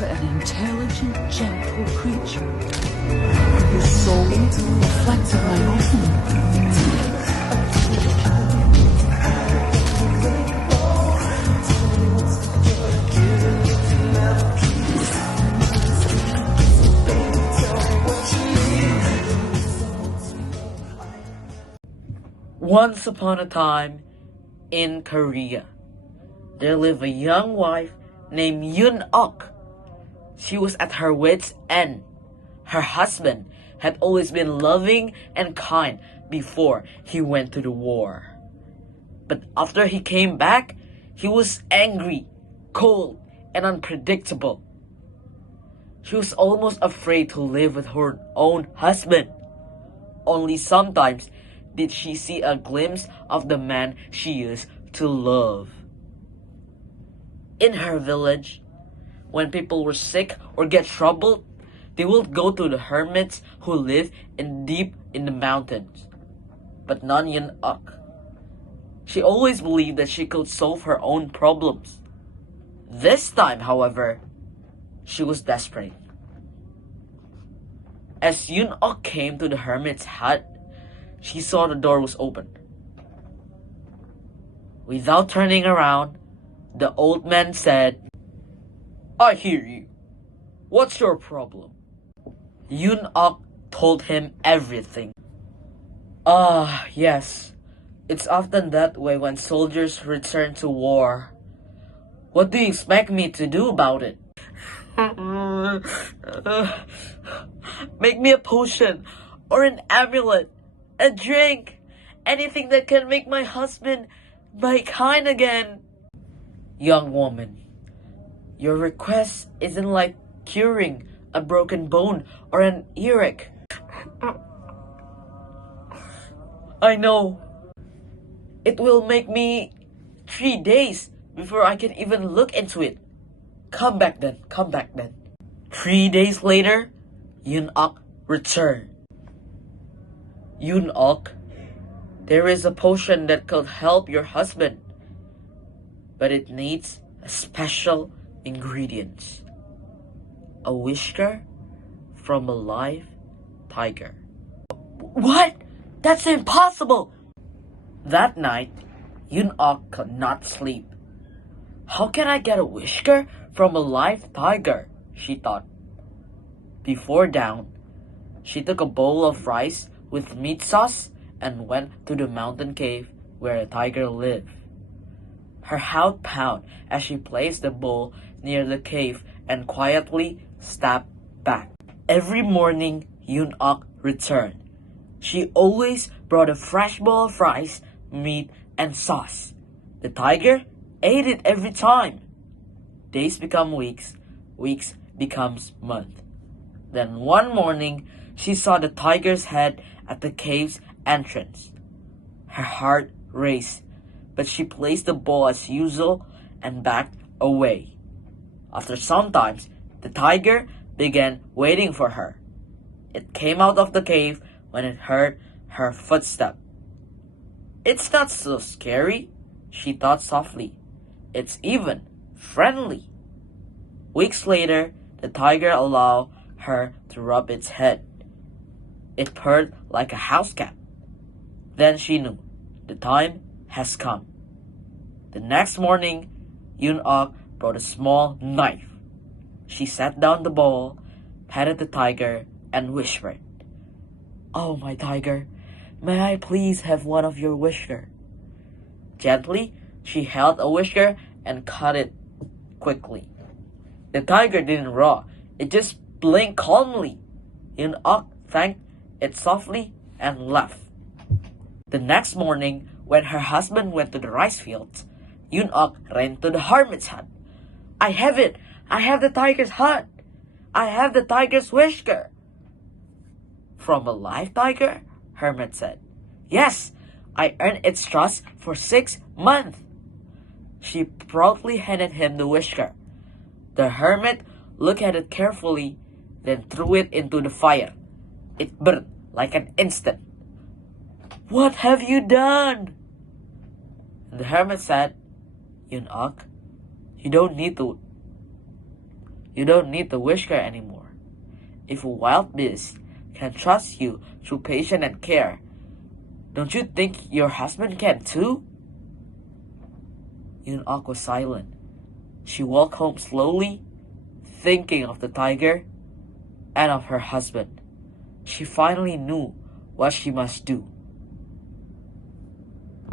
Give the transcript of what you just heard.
to an intelligent, gentle creature whose soul reflected my own. Once upon a time, in Korea, there lived a young wife named Yoon-ok. She was at her wits' end. Her husband had always been loving and kind before he went to the war. But after he came back, he was angry, cold, and unpredictable. She was almost afraid to live with her own husband. Only sometimes did she see a glimpse of the man she used to love. In her village, when people were sick or get troubled, they would go to the hermits who live deep in the mountains. But not Yoon-ok. She always believed that she could solve her own problems. This time, however, she was desperate. As Yoon-ok came to the hermit's hut, she saw the door was open. Without turning around, the old man said, "I hear you. What's your problem?" Yoon-ok told him everything. Yes. It's often that way when soldiers return to war. What do you expect me to do about it? Make me a potion or an amulet, a drink, anything that can make my husband kind again. Young woman, your request isn't like curing a broken bone or an earache. I know. It will make me 3 days before I can even look into it. Come back then. 3 days later, Yoon-ok returned. Yoon-ok, there is a potion that could help your husband, but it needs a special ingredients. A whisker from a live tiger. What? That's impossible! That night, Yoon-ok could not sleep. How can I get a whisker from a live tiger? She thought. Before dawn, she took a bowl of rice with meat sauce and went to the mountain cave where a tiger lived. Her heart pounded as she placed the bowl near the cave and quietly stepped back. Every morning, Yoon-ok returned. She always brought a fresh bowl of rice, meat, and sauce. The tiger ate it every time. Days become weeks, weeks becomes months. Then one morning, she saw the tiger's head at the cave's entrance. Her heart raced, but she placed the bowl as usual and backed away. After some time, the tiger began waiting for her. It came out of the cave when it heard her footstep. It's not so scary, she thought softly. It's even friendly. Weeks later, the tiger allowed her to rub its head. It purred like a house cat. Then she knew the time has come. The next morning, Yoon-ok brought a small knife. She set down the bowl, patted the tiger, and whispered, "Oh, my tiger, may I please have one of your whiskers?" Gently, she held a whisker and cut it quickly. The tiger didn't roar, it just blinked calmly. Yoon-ok thanked it softly and left. The next morning, when her husband went to the rice fields, Yoon-ok ran to the hermit's hut. "I have it! I have the tiger's hut! I have the tiger's whisker!" "From a live tiger?" Hermit said. "Yes, I earned its trust for 6 months." She proudly handed him the whisker. The hermit looked at it carefully, then threw it into the fire. It burned like an instant. "What have you done?" The hermit said, "Yoon-ok, you don't need to You don't need the whisker anymore. If a wild beast can trust you through patience and care, don't you think your husband can too? Yun-ok was silent. She walked home slowly, thinking of the tiger and of her husband. She finally knew what she must do.